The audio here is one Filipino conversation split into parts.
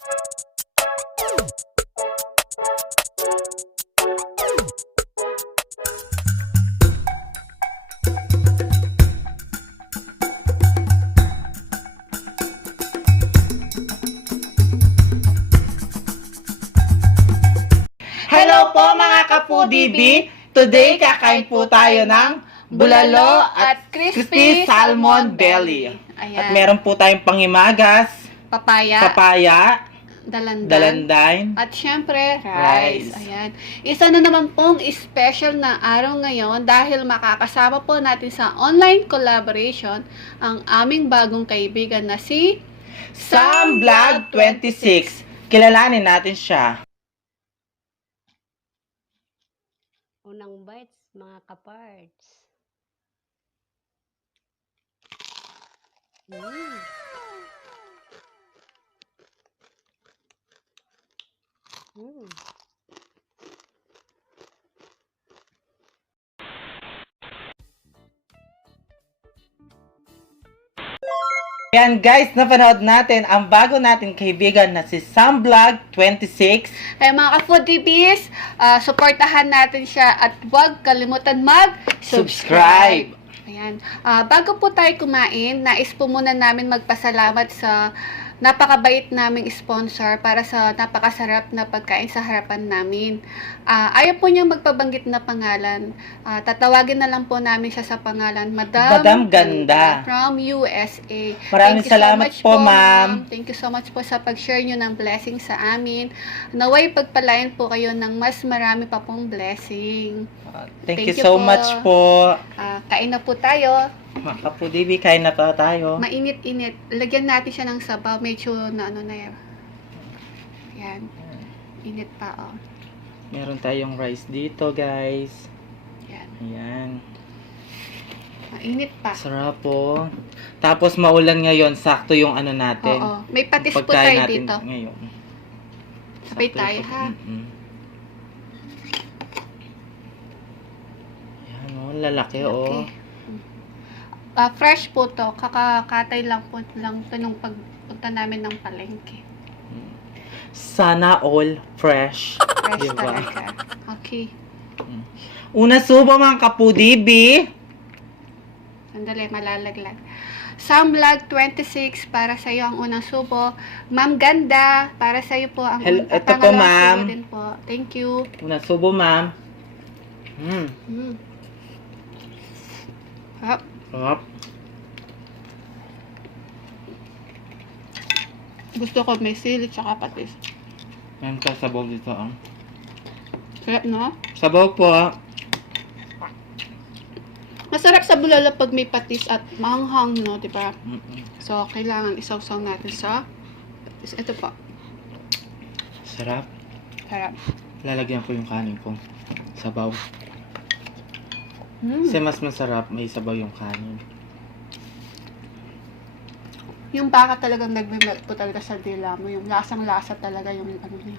Hello po mga ka-Foodie! Today kakain po tayo ng bulalo at crispy salmon belly. Ayan. At meron po tayong pangimagas, papaya, dalandan, at syempre, rice. Ayan. Isa na naman pong special na araw ngayon dahil makakasama po natin sa online collaboration ang aming bagong kaibigan na si Sam Vlog 26. Kilalanin natin siya. Unang bites, mga kaparts. Ayan guys, napanood natin ang bago nating kaibigan na si Sam Vlog 26. Kaya mga ka-Foodies, supportahan natin siya at huwag kalimutan mag-subscribe. Ayan. Bago po tayo kumain, nais po muna namin magpasalamat sa napakabait naming sponsor para sa napakasarap na pagkain sa harapan namin. Ayaw po niyang magpabanggit na pangalan. Tatawagin na lang po namin siya sa pangalan, Madam Ganda. From USA. Maraming Thank you salamat so much po, ma'am. Thank you so much po sa pag-share nyo ng blessing sa amin. Naway pagpalain po kayo ng mas marami pa pong blessing. Thank you so much po. Kain na po tayo. Mga ka-Foodie, kain na pa tayo. Mainit-init. Lagyan natin siya ng sabaw. Medyo na ano na yan. Yan. Init pa, oh. Meron tayong rice dito, guys. Yan. Ayan. Mainit pa. Sarap po. Tapos maulan ngayon, sakto yung ano natin. Oo. May patis po Pagkain tayo natin dito. ngayon. Sabay Sakto tayo, ito. ha? Ayan, oh, lalaki, oh. Fresh po to. Kakakatay lang po lang to nung pagpunta namin ng palengke. Sana all fresh. Fresh Diba? talaga. Okay. Una subo mga ka-Foodie. Sandali, malalaglag. Sam Vlog 26, para sa iyo ang unang subo. Ma'am Ganda, para sa iyo po ang Hello, ito po, pangalawang ma'am. subo din po. Thank you. Una subo, ma'am. Hop. Sarap. Gusto ko may sili tsaka patis. Meron ka sabaw dito, ah. Sarap, no? Sabaw po. Masarap sa bulalo pag may patis at mahanghang, no? Diba? Mm-mm. So, kailangan isawsaw natin sa patis. Ito po. Sarap. Sarap. Lalagyan ko yung kanin ko. Sabaw. Kasi mas masarap, may sabaw yung kanin. Yung baka talagang nagme-melt po talaga sa dila mo. Yung lasang-lasa talaga yung ano niya.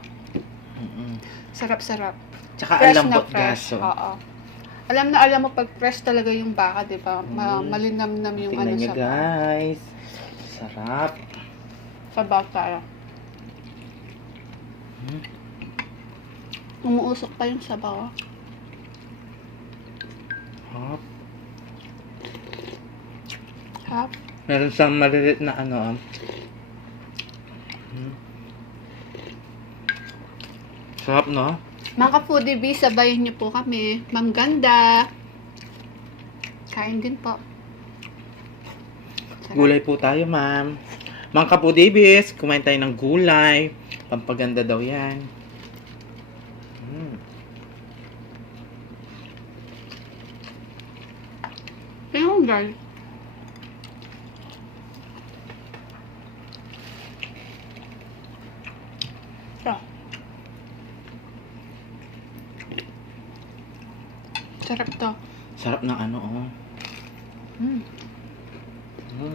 Sarap-sarap. Tsaka Fresh ang na lambot fresh. gaso. Oo. Alam mo pag fresh talaga yung baka, di ba? Malinamnam yung Tingnan ano niyo, sa guys. Sarap. sabaw tayo. Umuusok pa yung sabaw. Sarap. Sarap. Meron siyang malilit na ano. Sarap, no? Mga ka-Foodie, sabayan niyo po kami. Ma'am Ganda. Kain din po. Sarap. Gulay po tayo, ma'am. Mga ka-Foodie, kumain tayo ng gulay. Pampaganda daw yan. Ayun, guys. So. Sarap to. Sarap ng ano, oh.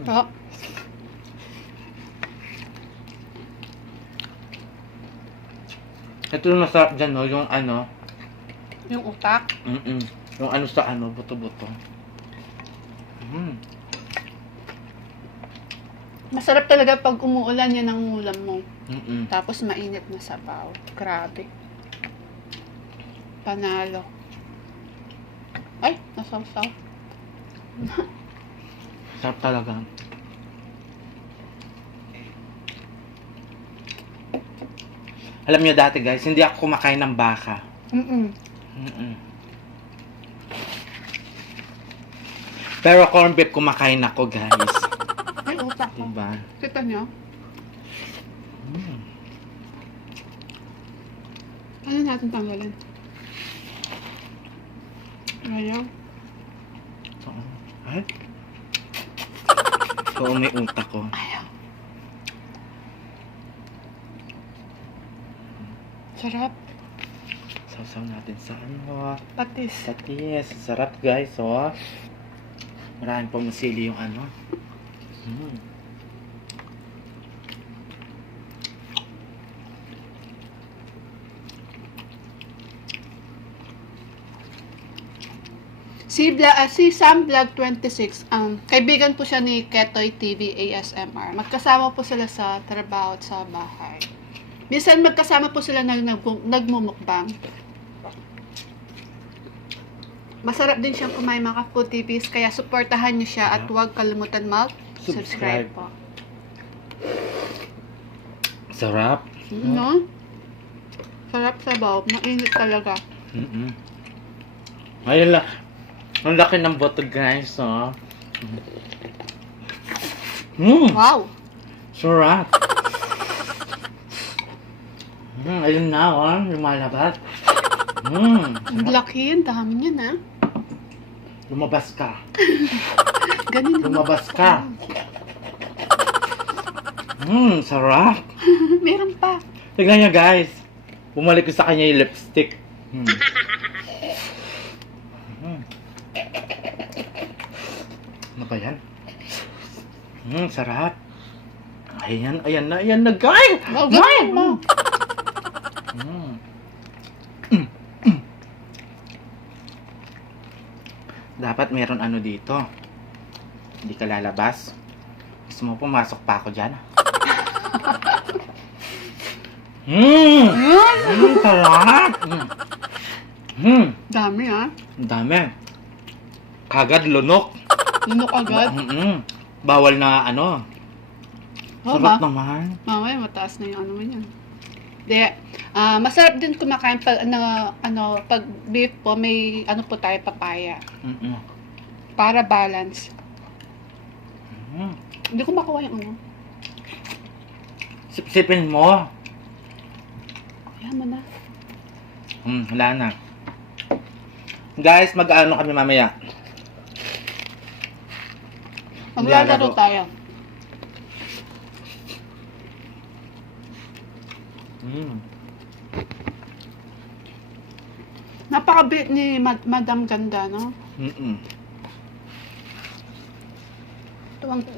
So. Ito yung masarap dyan, no? Yung ano. Yung utak. Yung ano sa ano, buto-buto. Masarap talaga pag umuulan yan ang ulam mo. Mm-mm. Tapos mainit na sabaw. Grabe. Panalo. Ay, nasawsaw. Sarap talaga. Alam niyo dati guys, hindi ako kumakain ng baka. Mm-mm. Mm-mm. Pero corn beef kumakain ako guys. Ay, utak ko. Diba? Kita niyo? Mm. Ano natin tanggalin? Ayaw. So, ay? So, may utak ko. Ayaw. Sarap. Sausaw natin sa ano. Patis. Patis. Sarap guys, oh. Maraming pamusili yung ano. Mm. Si Sam Vlog 26, kaibigan po siya ni Ketoy TV ASMR. Magkasama po sila sa trabaho at sa bahay. Minsan magkasama po sila nagmumukbang. Masarap din siyang kumain mga ka-food TVs, kaya supportahan niyo siya at huwag kalimutan mag-subscribe po. Sarap. No? Sarap sabaw. Mainit talaga. Mm-mm. Ayun lang. Ang laki ng boto guys, oh. Mm. Wow! Sarap. Ayun na, oh. Lumalabas. Ang laki yun. Dami niya na. Lumabas ka. Ganun naman. Lumabas ka. Sarap. Meron pa. Tignan niyo guys. Bumalik ko sa kanya yung lipstick. Ano ba yan? Sarap. Ayan na guys. Wow, ganun mo. Dapat meron ano dito. Hindi ka lalabas. Gusto mo pumasok pa ako dyan? Sarap! Dami ah. Ang dami. Kagad lunok. Lunok agad. Bawal na ano. Oh, Sarap ba? naman. Mamaya mataas na yung ano mo yan. Di, masarap din kumakain pag, pag beef po, may ano po tayo, papaya. Para balance. Hindi ko makuha yung ano. Sipsipin mo. Kaya mo na. Wala na. Guys, mag-ano kami mamaya. Maglalaro tayo. Napaka-bait ni Madam Ganda, no?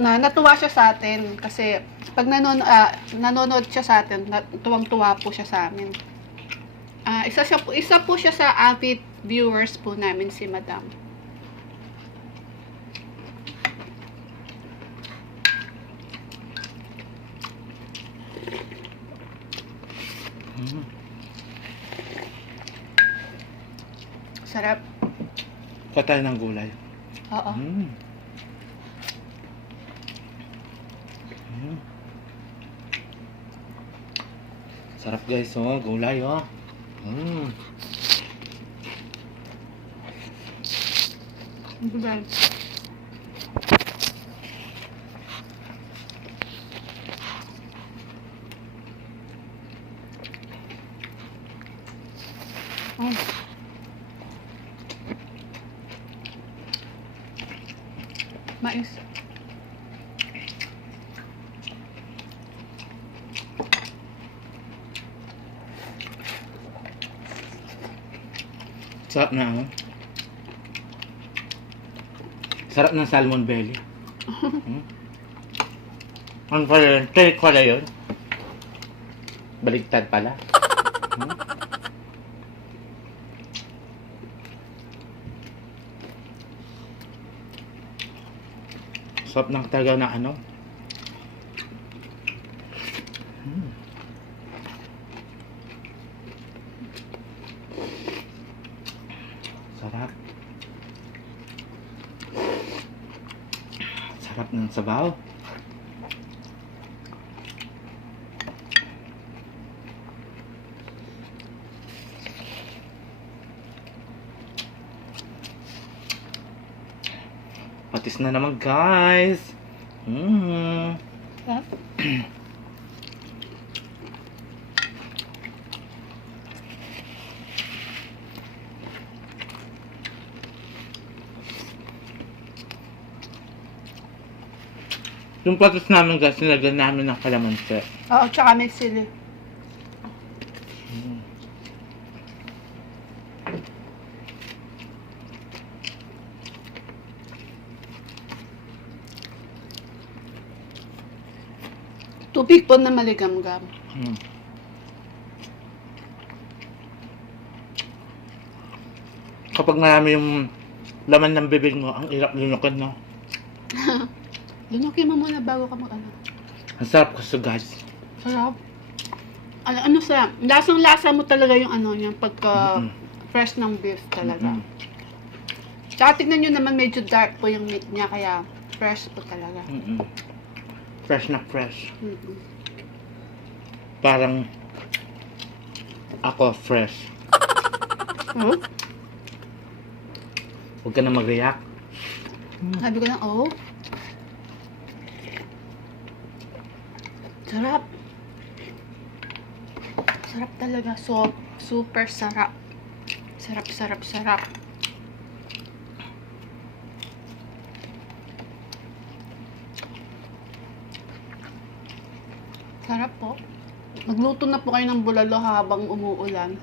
Natuwa siya sa atin kasi pag nanonood siya sa atin, tuwang-tuwa po siya sa amin. Isa po siya sa avid viewers po namin, si Madam. Sarap. Kuha tayo ng gulay. Oo. Sarap guys, oh. Gulay, oh. Diba? Oh. Mais. Sarap na, oh. Sarap ng salmon belly. Ano pala yun? Take pala yun? Baligtad pala. Sarap ng talaga na ano. Sarap ng sabaw. Patis na naman, guys. Sarap. Yung patis namin, guys, nilagyan namin ng kalamansi. Oo, tsaka may sili. Tubig po na maligam-gam. Mm. Kapag marami yung laman ng bibig mo, ang irap lunukin, no? Lunukin mo muna bago ka mag-ano. Ang sarap kasi, guys. Sarap. Ano sa, lasang-lasa mo talaga yung ano niya, pagka fresh ng beef talaga. Tsaka tignan nyo naman medyo dark po yung meat niya, kaya fresh po talaga. Fresh na fresh. Mm-mm. Parang ako fresh. Hmm? Huwag ka na mag-react. Sabi ko na, oh. Sarap. Sarap talaga. So, super sarap. Sarap, sarap, sarap. Sarap po. Magluto na po kayo ng bulalo habang umuulan.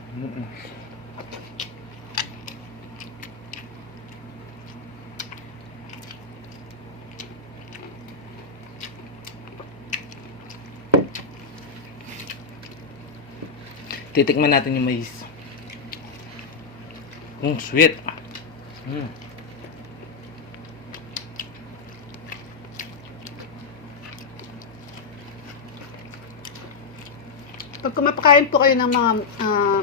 Titikman natin yung mais. Sweet. Pag kumapakain po kayo ng mga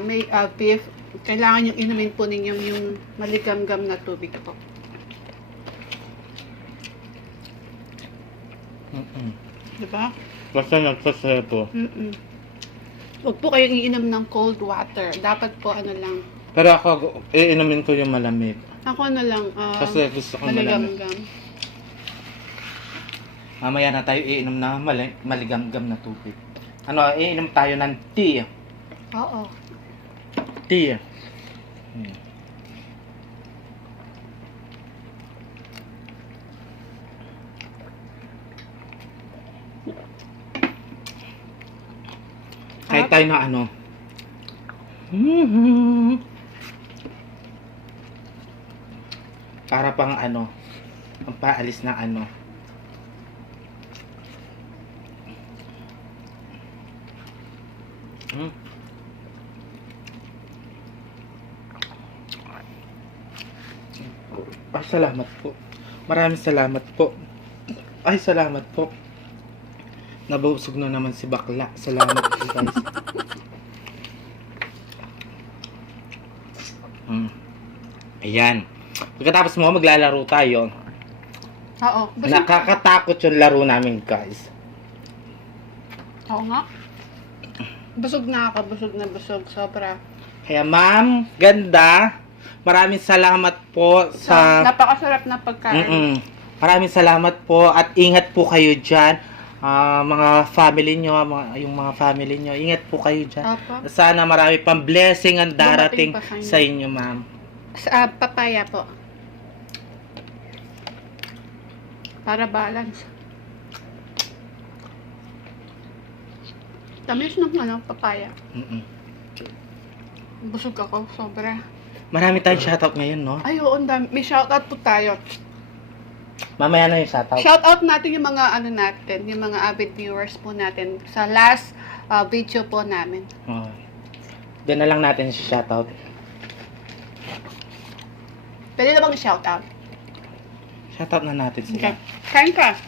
may beef, kailangan yung inumin po ninyo yung maligam-gam na tubig po. Diba? Basta nagsasepo. Huwag po kayong iinom ng cold water. Dapat po ano lang. Pero ako, iinumin ko yung malamig. Ako ano lang, Kasi gusto ko malamig. maligam-gam. Mamaya na tayo iinom na maligam-gam na tubig. Ano, iinom tayo ng tea. Oo. Tea. Kahit tayo na ano. Para pang ano, ang paalis na ano. Ay, salamat po. Maraming salamat po. Ay, salamat po. Nabusog na naman si bakla. Salamat po, guys. Ayan. Pagkatapos mo, maglalaro tayo. Oo. Nakakatakot yung laro namin, guys. Oo nga. Busog na ako. Busog na busog. Sobra. Kaya, ma'am, ganda. Maraming salamat po sa... Napakasarap na pagkain. Maraming salamat po at ingat po kayo dyan. Mga family nyo, yung mga family nyo, ingat po kayo dyan. Opo. Sana marami pang blessing ang darating Dumating pa sa inyo, ma'am. Sa papaya po. Para balance. Tamis ng ano, papaya. Busog ako, sobra. Marami tayong shoutout ngayon, no? Ay, oo, may shoutout po tayo. Mamaya na yung shoutout. Shoutout natin yung mga ano natin, yung mga avid viewers po natin sa last video po namin. Diyan na lang natin si shoutout. Pwede na bang shoutout? Shoutout na natin sila. Okay. Kain ka.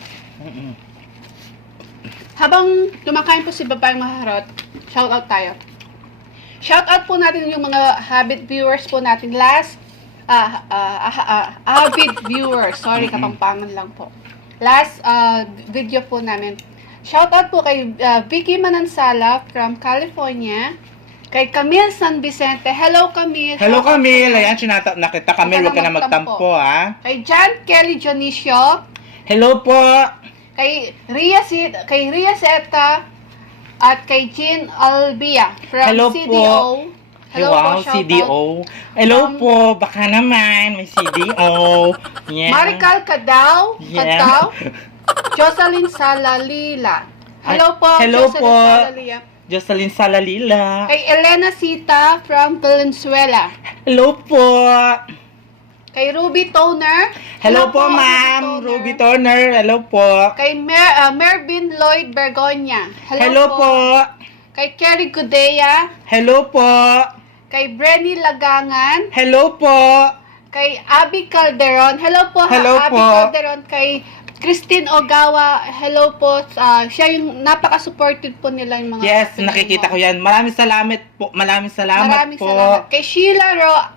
Habang kumakain po si Babayang Maharot, shoutout tayo. Shoutout po natin yung mga habit viewers po natin last avid viewers. Sorry, kapampangan lang po. last video po namin. Shoutout po kay Vicky Manansala from California. Kay Camille San Vicente. Hello, Camille. Hello, Camille. Ayan, sinatap na kita, Camille. Huwag ka na magtampo, ha? Kay John Kelly Dionisio. Hello po. Kay Ria Zeta. At kay Jean Albia from Hello CDO. po. Hello wow, po, shoutout. CDO. Hello po. Baka naman, may CDO. Yeah. Marical Cadaw. Yeah. Cadaw. Jocelyn Salalila. Hello po, Hello Jocelyn po. Salalila. Jocelyn Salalila. Kay Elena Sita from Valenzuela. Hello po. Kay Ruby Toner. Hello po, ma'am. Ruby Turner. Hello po. Kay Mervin Lloyd Bergonya. Hello po. Kay Kerry Gudea. Hello po. Kay Brenny Lagangan. Hello po. Kay Abby Calderon. Hello po, Hello Abby po. Calderon. Kay Christine Ogawa. Hello po. Siya yung napaka-supportive po nila yung mga Yes, Pinoy nakikita mo. ko yan. Maraming salamat po. Maraming salamat Maraming po. salamat. Kay Sheila Roas.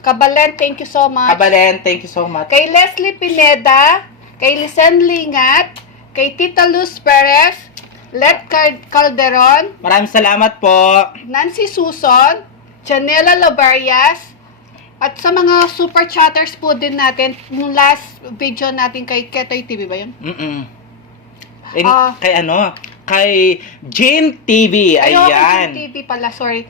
Kabalen, thank you so much. Kabalen, thank you so much. Kay Leslie Pineda, kay Lisen Lingat, kay Tita Luz Perez, Let Calderon, Maraming salamat po. Nancy Suson, Janela Labarias, at sa mga super chatters po din natin, yung last video natin kay Ketoy TV ba yun? Kay ano? Kay Jane TV. Ayoko, Ayan. TV pala, sorry.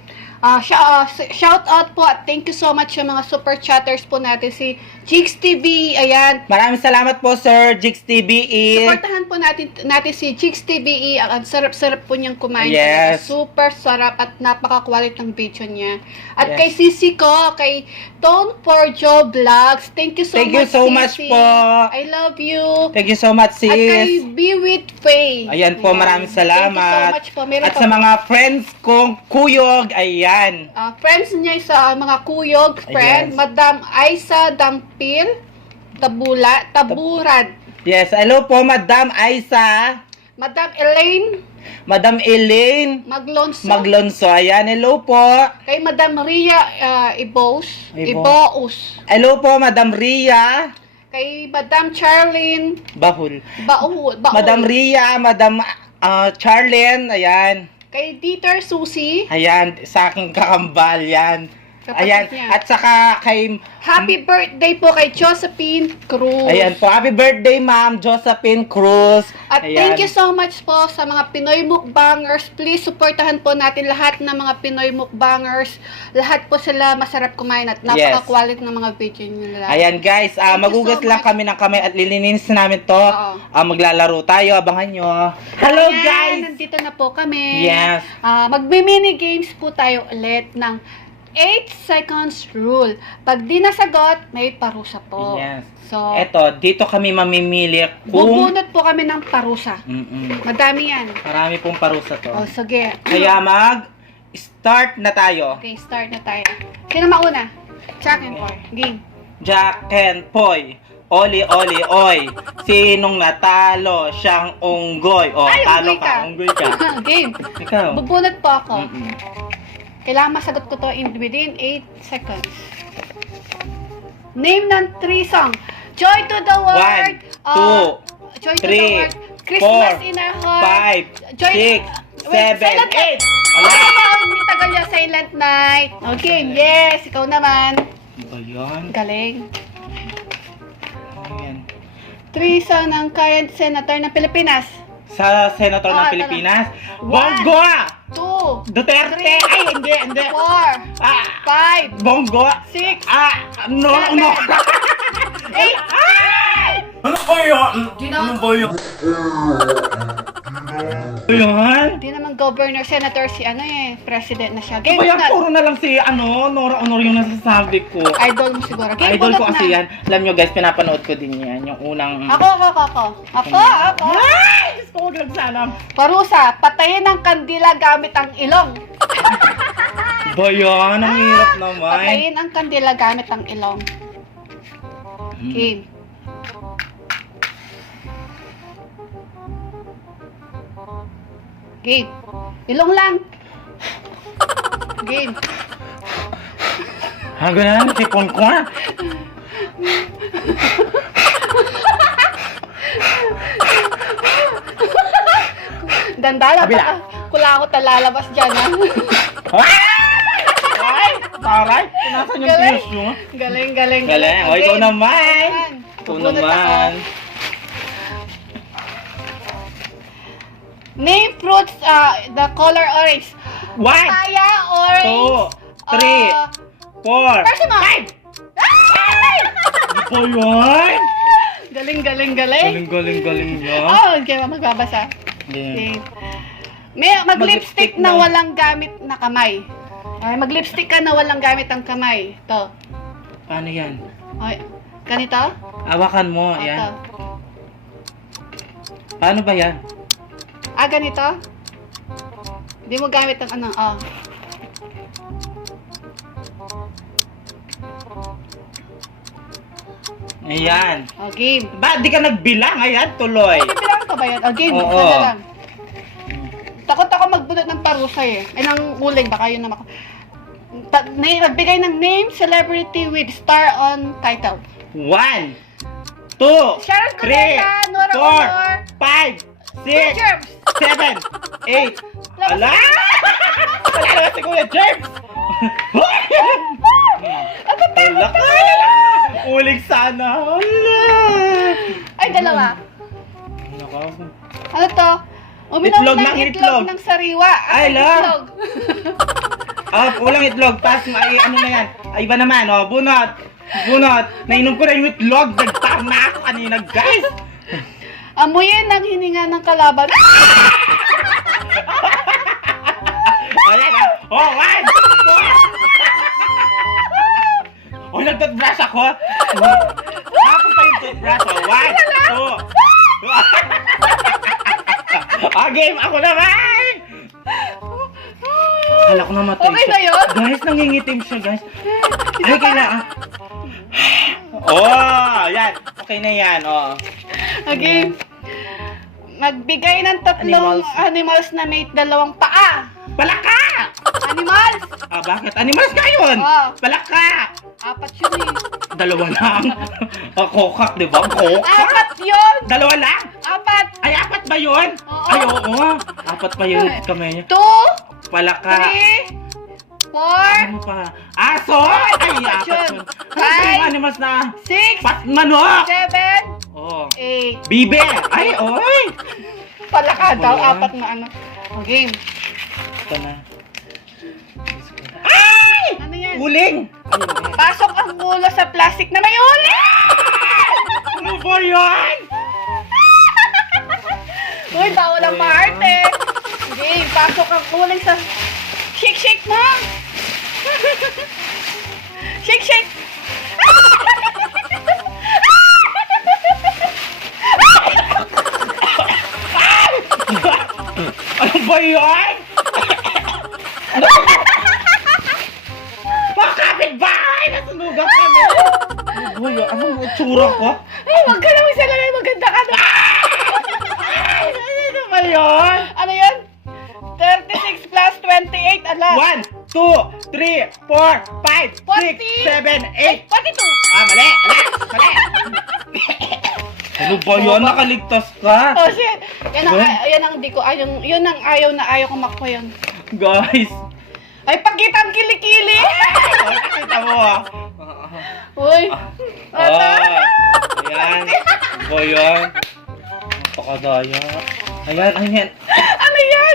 Shout out po at thank you so much sa mga super chatters po natin. Si Jigs TV, ayan. Maraming salamat po, Sir Jigs TV. Supportahan po natin si Jigs TVE. Ang sarap-sarap po niyang kumain. Yes. Talaga. Super sarap at napaka-quality ng video niya. At Yes. kay Sisi ko, kay Tone for Joe Vlogs. Thank you so Thank much, you so much Sisi. po. I love you. Thank you so much, At kay sis. Be With Faye. Ayan po, maraming salamat. Thank you so much po. Meron At pa sa po. mga friends kong kuyog, ayan. Friends niya sa mga kuyog, friend, Yes. Madam Aisa Dampil, Taburad, Yes, hello po, Madam Aisa. Madam Elaine Madam Elaine Maglonso, Maglonso. Ayan, hello po. kay Madam Ria Iboos, Hello po, Madam Ria kay Madam Charlene Bahul. Baul, Madam Ria, Madam Charlene, ayan. kay Dieter Susi, Ayan, sa aking kakambal yan. Kapatid Ayan, niya. at saka kay... happy birthday po kay Josephine Cruz. Ayan po, happy birthday, Ma'am Josephine Cruz. At Ayan. thank you so much po sa mga Pinoy mukbangers. Please supportahan po natin lahat ng mga Pinoy mukbangers. Lahat po sila masarap kumain at napaka-quality ng mga video nila. Ayan guys, Thank you magugas so lang much. kami ng kamay at lilininis namin to. Oo. Maglalaro tayo, abangan nyo. Hello Ayan, guys! nandito na po kami. Yes. Magmi-mini games po tayo ulit ng 8 seconds rule. Pag di nasagot, may parusa po. Yes. So, Eto, dito kami mamimili kung... bubunot po kami ng parusa. Madami yan. Marami pong parusa to. O, sige. Kaya start na tayo. Okay, start na tayo. Sino mauna? Jack and Paul. Game. Jack and Poy. Oli, oli, oy. Sinong natalo? Siyang unggoy. O, Ay, talo unggoy ka. ka. Unggoy ka. Game. Ikaw. Bubunot po ako. Mm-mm. Kailangan masagot ko to within 8 seconds. Name ng 3 song. Joy to the World. 1, 2, Joy to the 3, World. Christmas in our heart. 5, Joy- 6, Wait, 7, silent 8. Wala. May tagal yung Silent Night. Okay, yes. Ikaw naman. Ano ba yan? Galing. Ayan. 3 song ng current senator ng Pilipinas. Sa senator ng Ah, Pilipinas. One. Bongo! 2, Duterte! Three. Ay, hindi, hindi. 4, Ah, 5, Bongo! 6, No, Seven. no. 8. Ano ba yun? Gino? Ano ba yun? Yun? Hindi naman governor, senator si president na siya. Ano Game ba yan? na. Puro na lang si, Nora Honor yung nasasabi ko. Idol mo siguro. Game Idol ko bunot kasi na. yan. Alam nyo guys, pinapanood ko din yan. Yung unang... Ako. Ay! Diyos ko, huwag lang sana. Parusa, patayin ng kandila gamit ang ilong. Ba yan? Ang hirap naman. Patayin ang kandila gamit ang ilong. Game. Game. Ilong lang. Game. Ha, ganun? Sipon ko ha? Dandala, Kabila. kulangot na lalabas dyan, ha? Ay! Taray! Nasaan yung Galing. fuse nyo? Galing. Galing. O, ikaw Okay. naman. Ayan. Ikaw Bubunot ako. naman. Name fruits, the color orange. 1, Papaya, orange. 2, 3, 4, Persimo. 5! Ano po yun? Galing. Galing niya. Oh, okay, magbabasa. Okay. Mag-lipstick na walang gamit na kamay. Ay, mag-lipstick ka na walang gamit ang kamay. Ito. Paano yan? Okay. Ganito? Awakan mo, Ito. yan. Paano ba yan? Ganito? Hindi mo gamit ang ano, Ayan. game. Ba, di ka nagbilang? Ayan, tuloy. Bibilang ko ba yan? Game, Oo. isa na lang. Takot ako magbunot ng parusa eh. Ay, ng uling, baka yun naman. Nagbigay ng name, celebrity with star on title. 1, 2, Sharon 3, Cuneta, Nora Honor, 4, 5, 6, Germs. 7, 8. Ala! Wala naman si Kuya James! Wala ka! Ulig sana! Wala! Ay, dalawa. Nako. Ano to? Uminom Itlog ng ng itlog itlog. ng sariwa. Ay, la. Itlog. Walang itlog. Tapos, ay, ano na yan? Ay, iba naman, bunot. Nainom ko na yung itlog. Nagtar na ako kanina, guys. Amuyin ang hininga ng kalaban. Ayan, oh, 1, 2. Oh, nag-toothbrush ako. Tapos pa yung toothbrush, 1, 2. Game, ako naman! Kala ko namatay Okay na yun? Guys, nangingitim siya, guys. Ay, kailangan. Oh, yan. Okay na yan, oh. Okay. Magbigay ng tatlong animals na may dalawang paa. Palaka! Animals! Bakit? Animals ka yun? Oh. Palaka! 4 yun eh. 2 lang. Kokak, di ba? Kokak? 4 yun! 2 lang? 4! Ay, 4 ba yun? Oo. Ay, oo. 4 pa yun kamay niya. 2, Palaka. 3, 4, Ano pa? Aso! Ay, 4 yun. yun. Ano yung animals na? 6, Manok! 7, Oh. 8. Bibe! Ay, oy! Palaka daw, Wala. 4 na ano. Okay. Ito na. Ay! Ano yan? Uling! Pasok ang ulo sa plastic na may ulo! Ano ba yan? Uy, bawal ang maarte. Okay, pasok ang ulo sa... Shake mo! Shake! Ano ba yan? Pakapit bahay! Nasunugan kami! Ano ba yan? Anong itsura ko? Ay, wag ka lang isa lang. Maganda ka na. Ay! Ano ba yan? Ano yan? 36 plus 28, ala. 1, 2, 3, 4, 5, 6, 7, 8. 42. Mali! Ano ba yan? Nakaligtas ka? Oh, shit. Yan ang di ko, yun ang ayaw na ayaw ko makuha yun. Guys! Ay, pagkita ang kilikili. Nakita mo ah. Uy. Ayan. Ano ba yan? Napakadaya. Ayan. Ano yan?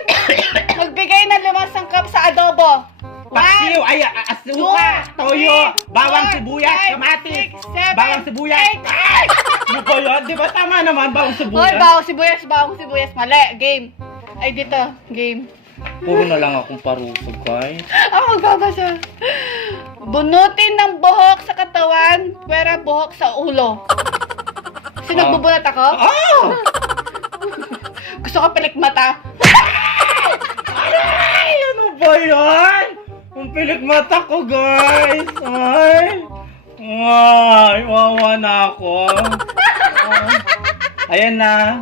Magbigay ng 5 sangkap sa adobo. Paksiw! Ay, asuka! Toyo! Bawang sibuyas! Kamatis! Bawang sibuyas! Ay! Ano ba yan? Di ba tama naman? Bawang Hoy, sibuyas? bawang sibuyas. Mali, game. Ay, dito, game. Puro na lang akong parusog, guys. Ako magbabasa. Bunutin ng buhok sa katawan, pwera buhok sa ulo. Sino nagbubunot ako? Oh! Gusto ko pilik mata. Ay! Ano ba yan? Ang pilik mata ko, guys! Ay! Wawa na ako. Ayan na.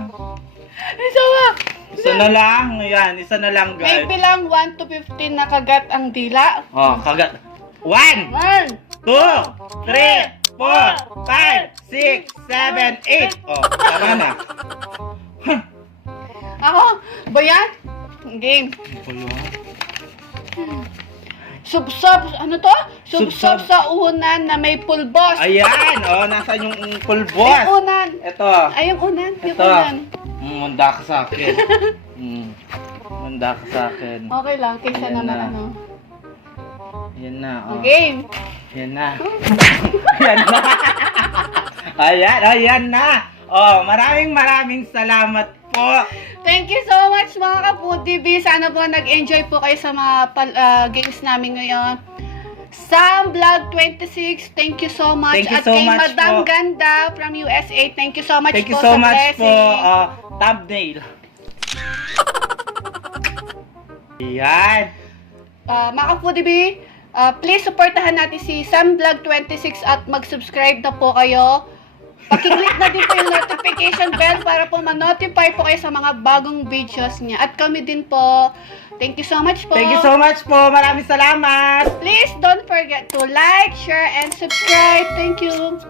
Isa na lang. Ayan, isa na lang, May guys. bilang 1 to 15 na kagat ang dila. Oh, kagat. 1, 1, 2, 3, 4, 5, 6, 7, 8. Oh, tama na. Ako? Ba yan? Game. Subsob, ano to? Subsob Subsob. sa unan na may pulbos. Ayan, nasaan yung Ay, pulbos? unan. Ito. Ay, yung unan. Yung Ito. unan. Manda ka sa akin. Manda ka sa akin. Okay lang, kaysa Ayan naman na. ano. Yan na, oh. Game. Yan na. Yan na. Ayan na. Oh, maraming salamat po. Thank you so much mga ka-Foodie B. Sana po nag-enjoy po kayo sa mga games namin ngayon. Sam Vlog 26, thank you so much. Thank you At so kay much Madam po. Ganda from USA, thank you so much Thank you po so sa much po, blessing. thumbnail. Ayan. Mga ka-Foodie B, please supportahan natin si Sam Vlog 26 at mag-subscribe na po kayo. Pakiclick na din po yung notification bell para po ma-notify po kayo sa mga bagong videos niya. At kami din po. Thank you so much po. Thank you so much po. Maraming salamat. Please don't forget to like, share, and subscribe. Thank you.